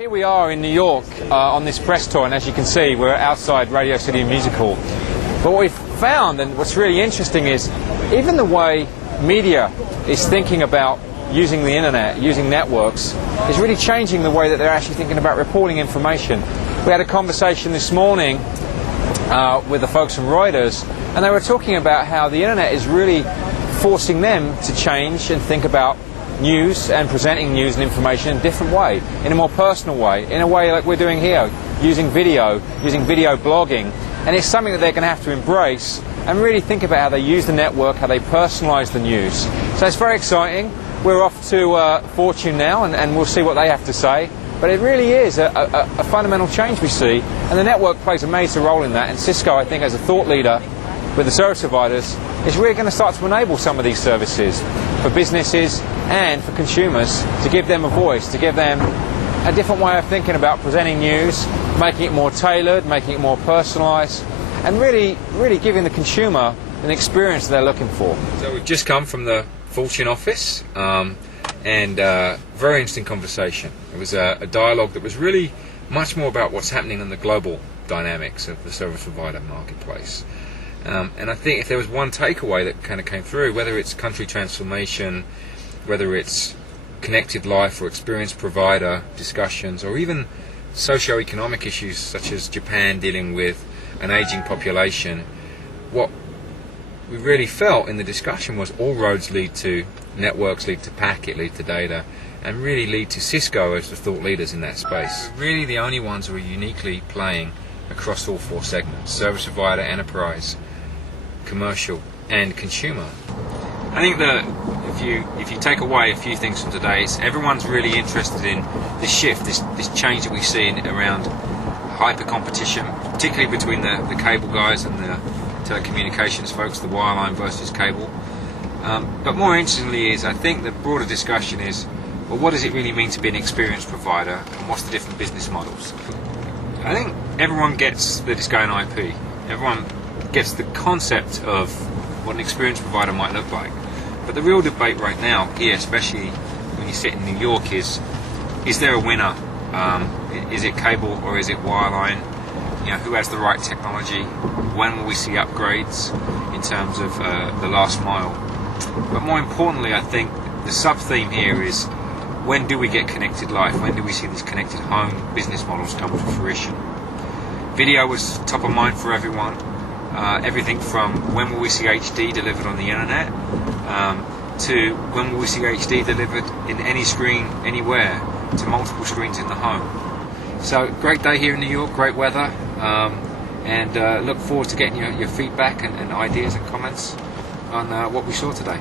Here we are in New York on this press tour, and as you can see, we're outside Radio City Music Hall. But what we've found, and what's really interesting, is even the way media is thinking about using the internet, using networks, is really changing the way that they're actually thinking about reporting information. We had a conversation this morning with the folks from Reuters, and they were talking about how the internet is really forcing them to change and think about news and presenting news and information in a different way, in a more personal way, in a way like we're doing here, using video blogging. And it's something that they're going to have to embrace and really think about how they use the network, how they personalise the news. So it's very exciting. We're off to Fortune now, and we'll see what they have to say. But it really is a fundamental change we see, and the network plays a major role in that. And Cisco, I think, as a thought leader with the service providers, is really going to start to enable some of these services for businesses and for consumers, to give them a voice, to give them a different way of thinking about presenting news, making it more tailored, making it more personalised, and really giving the consumer an experience they're looking for. So we've just come from the Fortune office, and very interesting conversation. It was a dialogue that was really much more about what's happening in the global dynamics of the service provider marketplace. And I think if there was one takeaway that kind of came through, whether it's country transformation, whether it's connected life or experience provider discussions, or even socio-economic issues such as Japan dealing with an aging population, what we really felt in the discussion was all roads lead to networks, lead to packet, lead to data, and really lead to Cisco as the thought leaders in that space. Really the only ones who are uniquely playing across all four segments: service provider, enterprise, commercial, and consumer. I think that if you take away a few things from today, it's everyone's really interested in this shift, this change that we see around hyper competition, particularly between the cable guys and the telecommunications folks, the wireline versus cable. But more interestingly is, I think the broader discussion is, well, what does it really mean to be an experience provider, and what's the different business models? I think everyone gets that it's going IP. Everyone gets the concept of what an experience provider might look like. But the real debate right now here, especially when you sit in New York, is there a winner? Is it cable or is it wireline? You know, who has the right technology? When will we see upgrades in terms of the last mile? But more importantly, I think the sub-theme here is, when do we get connected life? When do we see these connected home business models come to fruition? Video was top of mind for everyone. Everything from when will we see HD delivered on the internet, to when will we see HD delivered in any screen, anywhere, to multiple screens in the home. So great day here in New York, great weather, and look forward to getting your feedback and ideas and comments on what we saw today.